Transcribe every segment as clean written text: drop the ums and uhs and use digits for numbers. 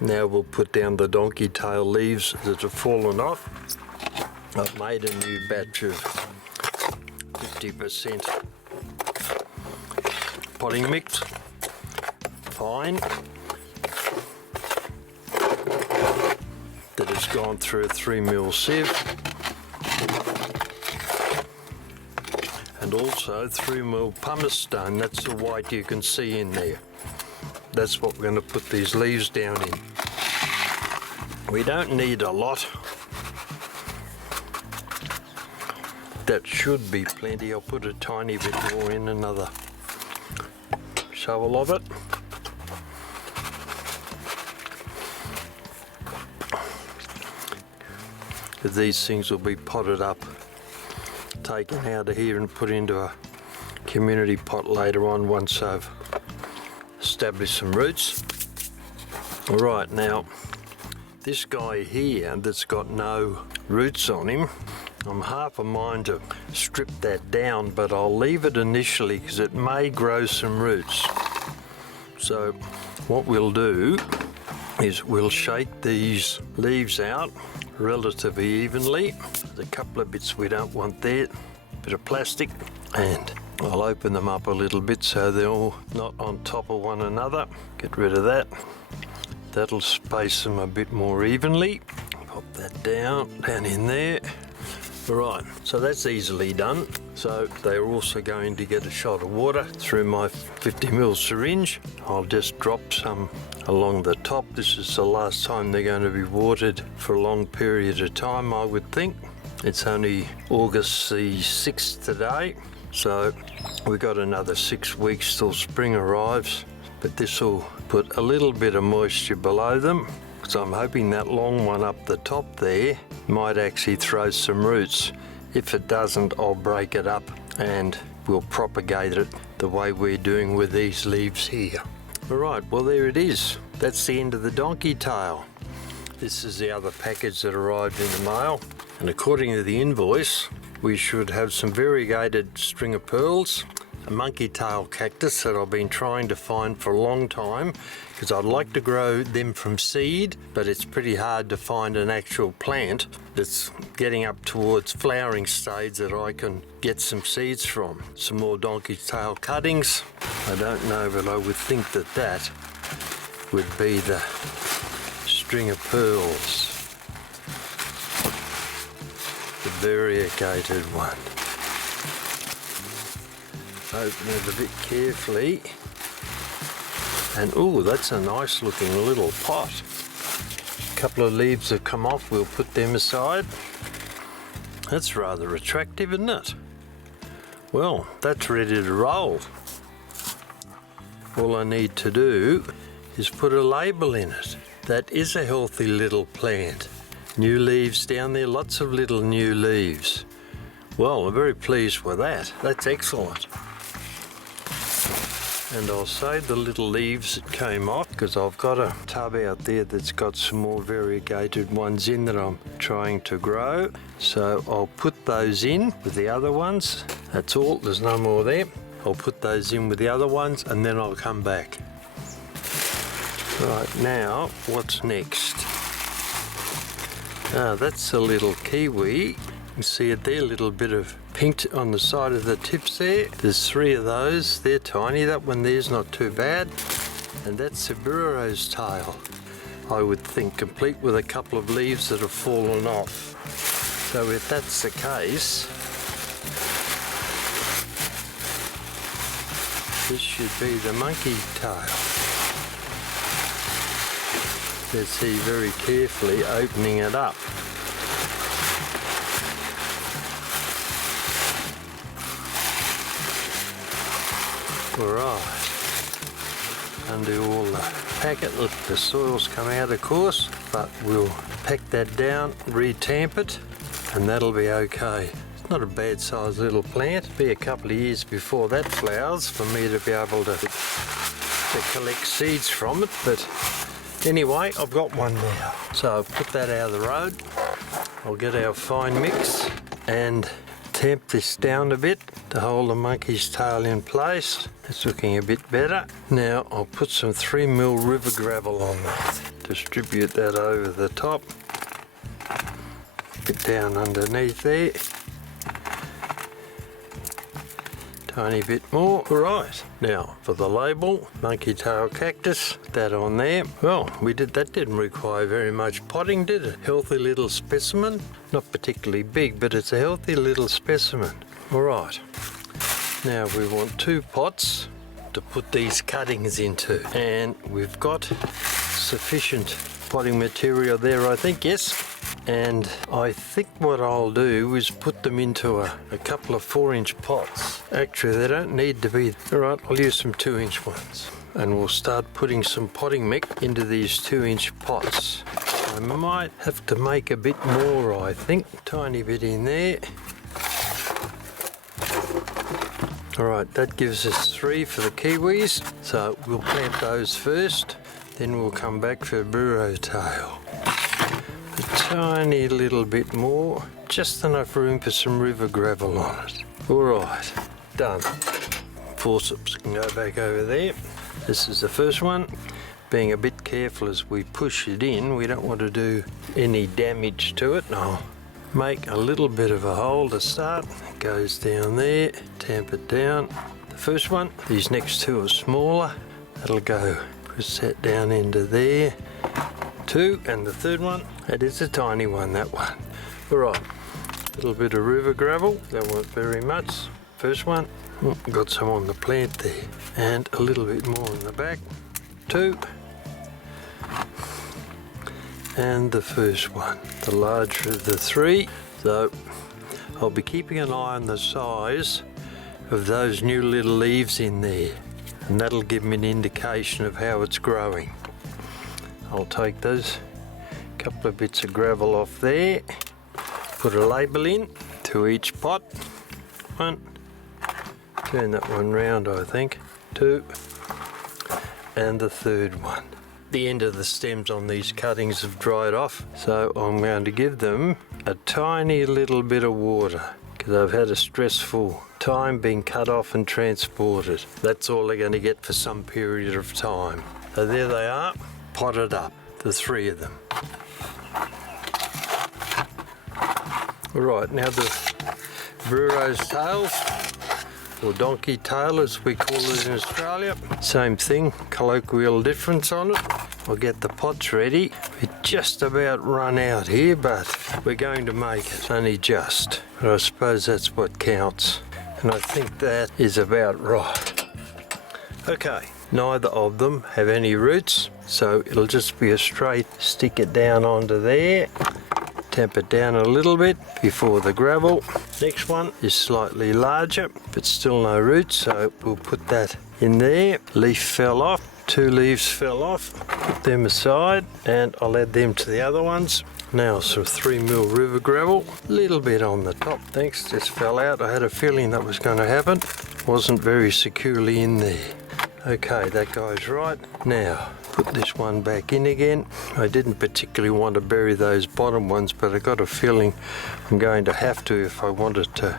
Now we'll put down the donkey tail leaves that have fallen off. I've made a new batch of 50% potting mix, fine, that has gone through a 3mm sieve, and also 3mm pumice stone. That's the white you can see in there. That's what we're going to put these leaves down in. We don't need a lot. That should be plenty. I'll put a tiny bit more in, another shovel of it. These things will be potted up, taken out of here and put into a community pot later on once I've established some roots. Alright, now this guy here that's got no roots on him, I'm half a mind to strip that down, but I'll leave it initially because it may grow some roots. So what we'll do is we'll shake these leaves out relatively evenly. There's a couple of bits we don't want there, bit of plastic, and I'll open them up a little bit so they're all not on top of one another. Get rid of that. That'll space them a bit more evenly. Pop that down in there. Right, so that's easily done. So they're also going to get a shot of water through my 50mm syringe. I'll just drop some along the top. This is the last time they're going to be watered for a long period of time, I would think. It's only August the 6th today, so we've got another 6 weeks till spring arrives, but this will put a little bit of moisture below them. So I'm hoping that long one up the top there might actually throw some roots. If it doesn't, I'll break it up and we'll propagate it the way we're doing with these leaves here. Alright, well there it is. That's the end of the donkey tail. This is the other package that arrived in the mail, and according to the invoice we should have some variegated string of pearls, a monkey tail cactus that I've been trying to find for a long time because I'd like to grow them from seed, but it's pretty hard to find an actual plant that's getting up towards flowering stage that I can get some seeds from. Some more donkey tail cuttings. I don't know, but I would think that that would be the string of pearls, the variegated one. Open it a bit carefully, and oh, that's a nice looking little pot. A couple of leaves have come off, we'll put them aside. That's rather attractive, isn't it? Well, that's ready to roll. All I need to do is put a label in it. That is a healthy little plant. New leaves down there, lots of little new leaves. Well, I'm very pleased with that. That's excellent. And I'll save the little leaves that came off because I've got a tub out there that's got some more variegated ones in that I'm trying to grow. So I'll put those in with the other ones. That's all, there's no more there. I'll put those in with the other ones and then I'll come back. Right, now what's next? That's a little kiwi. You see it there, a little bit of pink on the side of the tips there. There's 3 of those, they're tiny. That one there's not too bad. And that's the burro's tail, I would think, complete with a couple of leaves that have fallen off. So if that's the case, this should be the monkey tail. Let's see, very carefully opening it up. Alright, undo all the packet, let the soils come out of course, but we'll pack that down, re-tamp it, and that'll be okay. It's not a bad sized little plant. It'll be a couple of years before that flowers for me to be able to collect seeds from it, but anyway, I've got one now. So I'll put that out of the road. I'll get our fine mix and tamp this down a bit to hold the monkey's tail in place. It's looking a bit better. Now I'll put some 3mm river gravel on that distribute that over the top, bit down underneath there, tiny bit more. Right, now for the label, monkey tail cactus, that on there. Well, that didn't require very much potting, did it? Healthy little specimen, not particularly big, but it's a healthy little specimen. All right, now we want 2 pots to put these cuttings into, and we've got sufficient potting material there, I think, yes. And I think what I'll do is put them into a couple of 4-inch pots. Actually, they don't need to be. All right, I'll use some 2-inch ones, and we'll start putting some potting mix into these 2-inch pots. I might have to make a bit more, I think. Tiny bit in there. All right, that gives us 3 for the kiwis, so we'll plant those first, then we'll come back for burro tail. A tiny little bit more, just enough room for some river gravel on it. All right, done. Forceps can go back over there. This is the first one. Being a bit careful as we push it in, we don't want to do any damage to it. I'll make a little bit of a hole to start. It goes down there, tamp it down. The first one, these next 2 are smaller. That'll go, push that down into there. 2, and the third one, that is a tiny one, that one. All right, a little bit of river gravel, don't want very much. First one, got some on the plant there, and a little bit more in the back. 2, and the first one, the larger of the 3. So I'll be keeping an eye on the size of those new little leaves in there, and that'll give me an indication of how it's growing. I'll take those couple of bits of gravel off there, put a label in to each pot. 1, turn that one round, I think. 2, and the third one. The end of the stems on these cuttings have dried off, so I'm going to give them a tiny little bit of water because I've had a stressful time being cut off and transported. That's all they're going to get for some period of time. So there they are, potted up, the 3 of them. All right, now the burro's tails, or donkey tail as we call it in Australia. Same thing, colloquial difference on it. I'll get the pots ready. We're just about run out here, but we're going to make it, only just. But I suppose that's what counts. And I think that is about right. Okay, neither of them have any roots, so it'll just be a straight stick it down onto there. Tamp it down a little bit before the gravel. Next one is slightly larger, but still no roots, so we'll put that in there. Leaf fell off, 2 leaves fell off. Put them aside, and I'll add them to the other ones. Now some 3mm river gravel, a little bit on the top, thanks, just fell out. I had a feeling that was going to happen. Wasn't very securely in there. Okay, that goes right. Now, put this one back in again. I didn't particularly want to bury those bottom ones, but I got a feeling I'm going to have to if I wanted to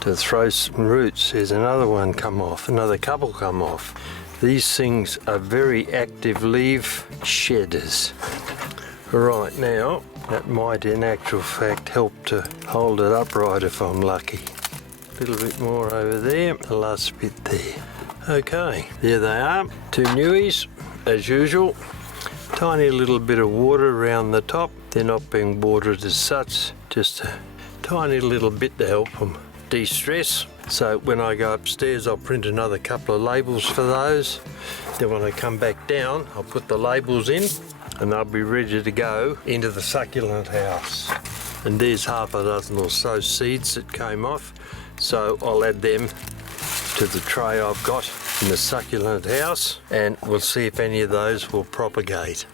throw some roots. There's another one come off, another couple come off. These things are very active leaf shedders. Right, now, that might in actual fact help to hold it upright if I'm lucky. A little bit more over there, the last bit there. Okay, there they are, 2 newies, as usual. Tiny little bit of water around the top. They're not being watered as such, just a tiny little bit to help them de-stress. So when I go upstairs, I'll print another couple of labels for those. Then when I come back down, I'll put the labels in, and they'll be ready to go into the succulent house. And there's half a dozen or so seeds that came off, so I'll add them to the tray I've got in the succulent house, and we'll see if any of those will propagate.